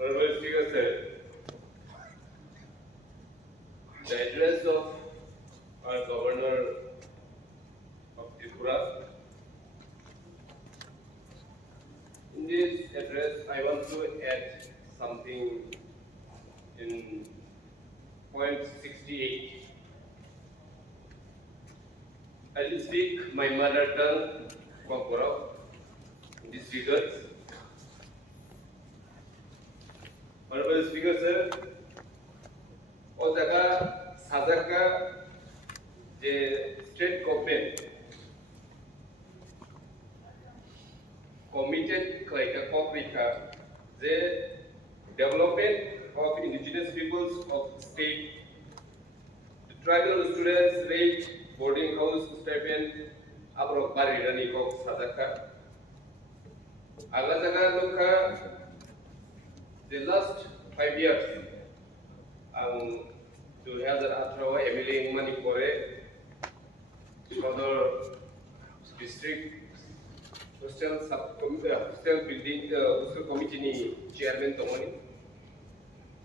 Honorable Speaker sir, the address of our Governor of Tripura. In this address, I want to add something in point 68. I will speak my mother tongue, Kokborok, in this regards. Honorable Speaker sir, o jaga Saka je state government committed like Kokrika, the development of indigenous peoples of state, the tribal students rate boarding house stipend abrok barirani kok Saka. Agla jaga loka the last 5 years, 2018 MLA money kore, Sodor district hostel building hostel committee ni chairman tomoni.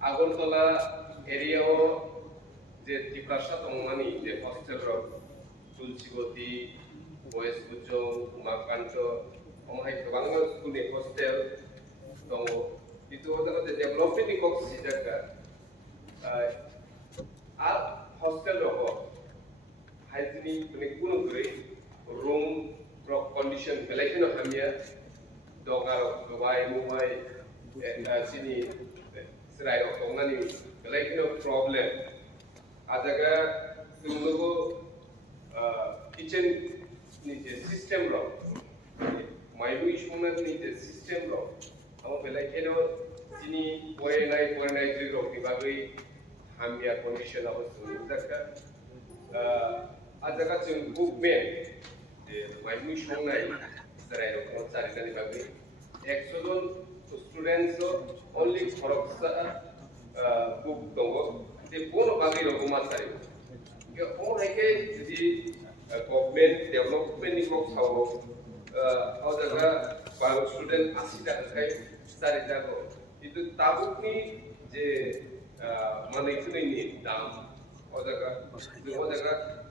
Agontola area o je Tiprasha tomani je hostel ro Tulsiboti, Boys Bujong, Makanto, omahai kabang school ni hostel tomo. Itu adalah development di kok sejak hostel roh hygienic kuno gray room rock condition belakang hamia dogar gawai mumai sini serai roh tongani belakang problem ajaga tunggu kitchen ni system roh mailu issue ni system roh Amo belakang sini poinai je Rokni Bagwi hamia condition apa sejak ajaga jeng movement Rwngswrwngnai serai Rokni cari dari Bagwi. 100 John students only korok sa book tongo de bono Bagwi Rokni cari. Ke orang ke jadi government development ni kok sawo ajaga para student asida kai sari jago itu tabuk ni je mana itu ni dam odaga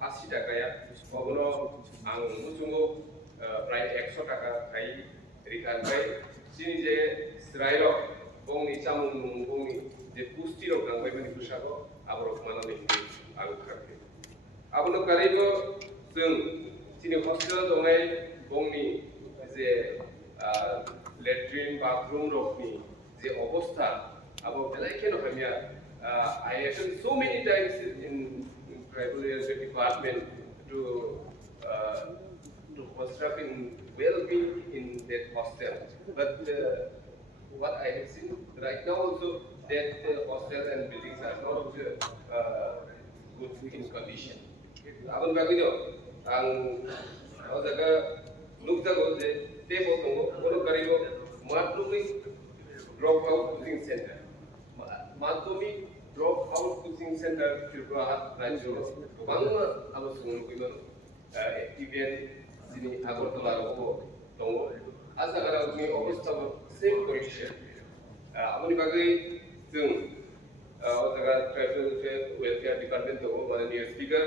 asida kaya ogono ang musungo right 100 taka kai rikan kai sini je srairo bong ni chamun bong ni je pusti ro kang bai mani kusago abro mana ni alu kake abono karigo sung sini hostel dongai bong ni je latrine bathroom Rokni the obostha abo belakang hamia I attend so many times in tribal department to constructing well-being in that hostel, but what I have seen right now also that hostel and buildings are not good in condition. Abang bagi do ang jaga look jago je table tongo ono karigo matumi drop out coaching center matumi drop out coaching center Tripura Rajyo bangma abo sungun kuiban event sini Agartala ro tongo asagara ni obstacle same condition aboni bagi jung jaga tribal welfare department to mana ni speaker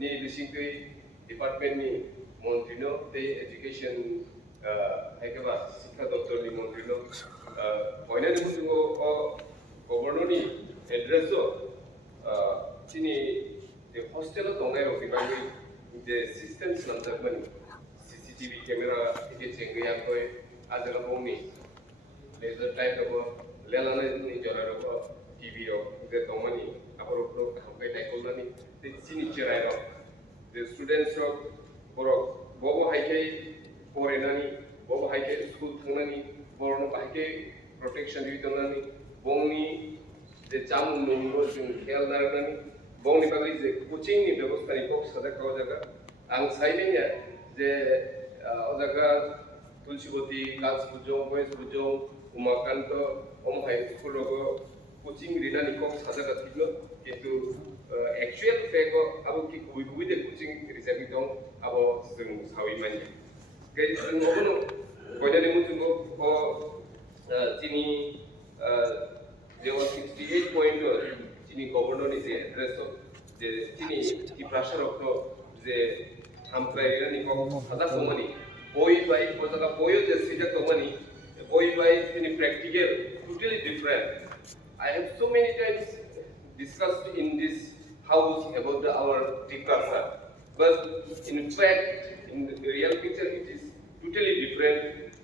ni disingtui department ni Montrino the education Hekaba Sika Doctor ni Montrino poinnya ni musuh Governor ni address sini the hostel tongai roki bagi the systems lantar mani CCTV camera itu cenggai yang koi ada lambung ni laser type apa lelana ni juara apa TV ro the tongmani apa ro hampai type ni sini cerai ro the students ro borok bobo haikai foreignani bobo haikai school thangnani borno haikai protection di thangnani bongni je jamu nungro jung khel darnani bongni bagi je coaching ni ব্যবস্থা ni kok sada kaw jaga ang saibenya je jaga Tulsiboti Girls Bujong Boys Bujong Umakanto High School rogo coaching rina ni kok sada ka tiglo itu actual feko abo ki kui de coaching reserve dong abo sung sawi mani kai sung obono koida ni mutungo ko sini there was 68 point chini governor ni je address je chini ti prasharok to je hamkai ni ko hada komani boy by kojaga boyo je sida komani boy by chini practical totally different. I have so many times discussed in this house about our Tikrasa, but in fact, in the real picture, it is totally different.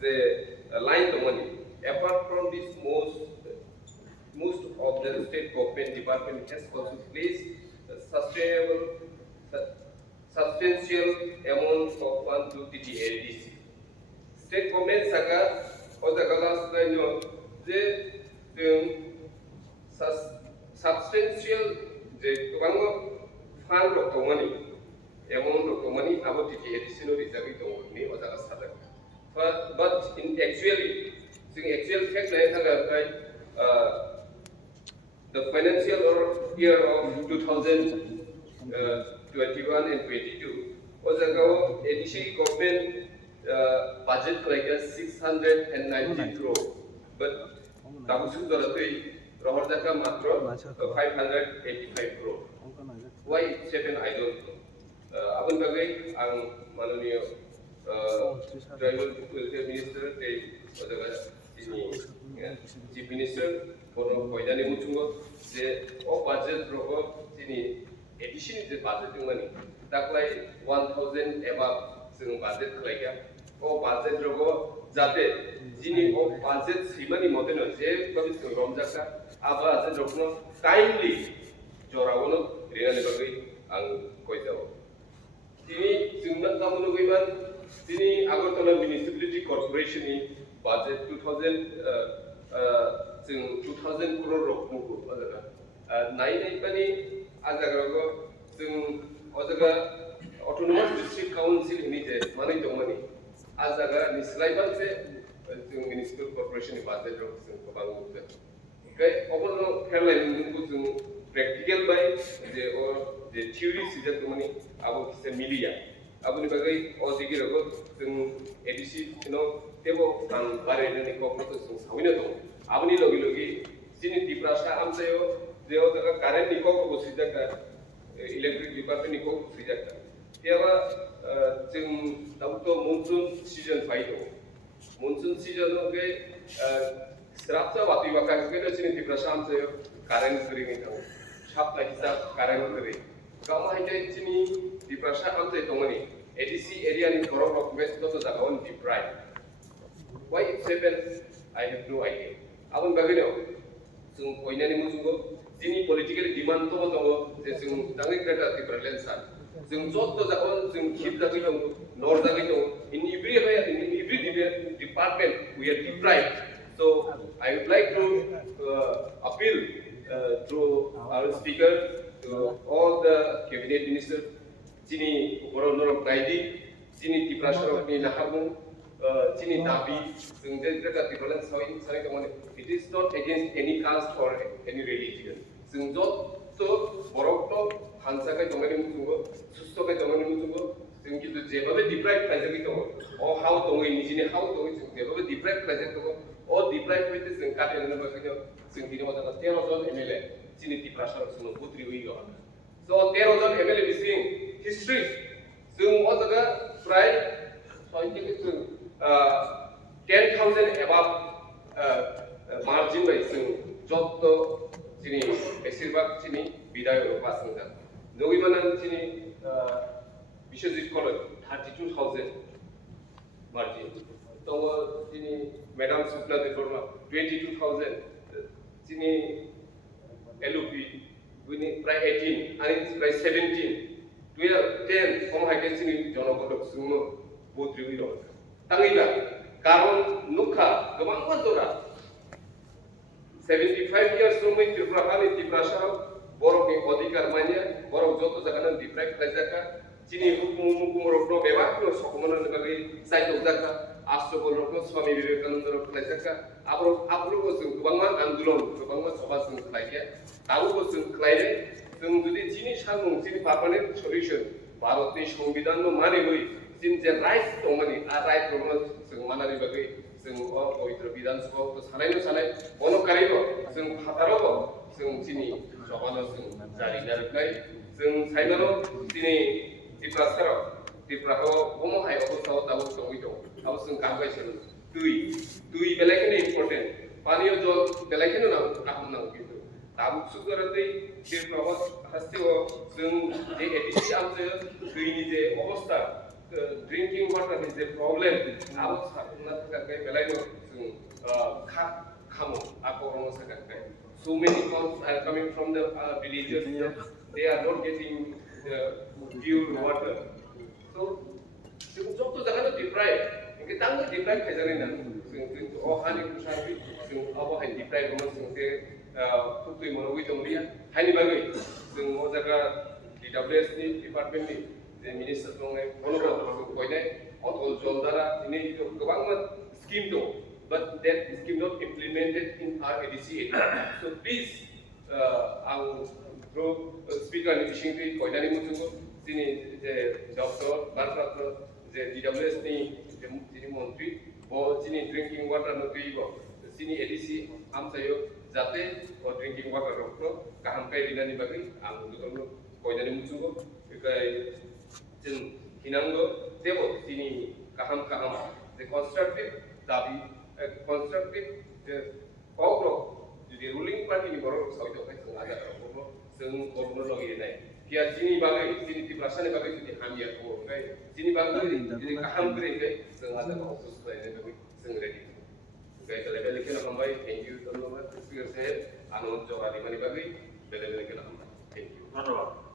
The line the money. Apart from this, most of the state government department has also placed substantial amount of funds to the LDC. State government Saka or the last line of the substantial fund of the money, amount of the money about the additional reserve or the Saka. But in actual fact, the financial year of 2021 and 22 was a additional government budget like 690 crore, but Tabusu Dolatui, Rohordaka Matro, 585 crore. Why it happened, I don't know. Abun Bagwi, ang Manunio, Tribal Minister, Chief Minister, Kono Koidani Mutungo, the all budget robo, addition is the budget money. That's like 1,000 above budget like all budget robo, Zate, Gini or budget, Simani Modeno, J, Romjaka, Abba, Zedrokno, kindly, Jorawono, Rian Bagwi, and Koidao. Tini, Zunatamu women. Sini Agartala Municipality Corporation in budget 2,000 crore Rokni. Nine Pani Azagago, Ozaga Autonomous District Council in it, money to money. Azaga Nislaiban Municipal Corporation in budget of Bangu. Okay, over Caroline practical by the theory is money about the media. Abuni bagai ozigi rogo sung edisi tebo ang bare ni ko to sung sawina to abuni logi sini diprasa amsayo deo daga current ni ko sida ka electric department ni ko sida ka tiawa sung dauto monsoon season faito monsoon season no ke strapsa wati waka ke sini diprasa amsayo current kuri ni to shap la hisab current kuri kama hide sini di prasha amte tongani ADC area in Kokborok west to the own deprived. Why it happened, I have no idea. Abun bagino sung koinani musungo sini politically demand to sung tangi kreta di prelensan sung jot to the own sung hit the gino nor the gino in every department we are deprived. So I would like to appeal to our speaker, to all the cabinet ministers, Chini Rwngswrwngnai, Chini Rokni Nahamu, Chini Nabi, it is not against any caste or any religion. Sinjot to Borok Hansakai Tomani Mutungo, Sustokai Tomani Mutungo, Sinki to Jebabe deprived Kazakito, or how to win, how to win, deprived Kazakito, or deprived with this and Katin and Bakino, Sinki was a Terrazon MLA, Chiniti Prasha, Putri Wigo. So Terrazon MLA is saying history. Soon was a fry, so I think it's 10,000 above margin by Sing, Jotto, Chini, Esirba, Chini, Bidayo, passing that. No women and Chini, Bishop College, 32,000 margin. So, Chini, Madame Supla de Forma, 22,000, Chini, LUP, we need price 18, and it's price 17. 12, 10, from high density, John O'Connor, Suno, both revealed. Tangiba, Karon, Nuka, the Mangadora. 75 years from when Tirprahal, Tiprasha, Borok in Odika Mania, Borok Joto Zakanan, Deprived Kazaka, Chini Hukumurokno, Bevakno, Sokoman, the site of Zaka, Astro Swami Vivekananda of Kazaka, Abro was in Kubangan and Dulon, Kubangan Sobas in Klaia, Abu was in Klaide. Jadi Chini Shalom, Chini permanent solution. Bharat ni Sambidan no mane hoi, sin je right tongmani a right romo sing manari bagai sing o oitra bidan sabha to sanai no sanai ono karibo sing phataro sing sini jogano sing jari darkai sing sainano sini iprasaro ipraho omo hai obostao tabu tongito abo sing kambai sing tui belakene important paniyo jol belakene na kaham na gitu tabu sugarate ipraho hastio sing je edisi amse tuini je obosta drinking water is a problem. Abo na thakakai belakene sing khamo ako romo sakakai so many calls are coming from the villagers that they are not getting pure water. So, sing job to jaga deprive. Ingke tang deprive khajari na. Sing oh hani kusari sing abo hai deprive mo sing te tutui monogui tomria. Hani bagai sing mo jaga DWS ni department ni je minister tongai monogro sing koine otol jol dara ini gobang scheme to but that scheme not implemented in our ADC area. So please, ang bro speaker ni Brishaketu koidani mutungo sini je doctor barpatro je DWS ni sini montri bo sini drinking water no tuibo sini ADC am sayo jate o drinking water rokno kaham kai dinani bagi ang mutungo koidani mutungo kai jen hinango tebo sini kaham the constructive dabi constructive Kokborok jadi ruling party ni borok sawito kai sengaja Kokborok seng Kokborok lagi nai kia sini bagai sini tiprasane bagai jadi hamia ko kai sini bagai jadi kaham kre kai sengaja ko khusus kai bagai seng ready kai tele bele kena hambai thank you धन्यवाद speaker साहब आनंद जवारी money बागी bele bele kena hambai thank you धन्यवाद।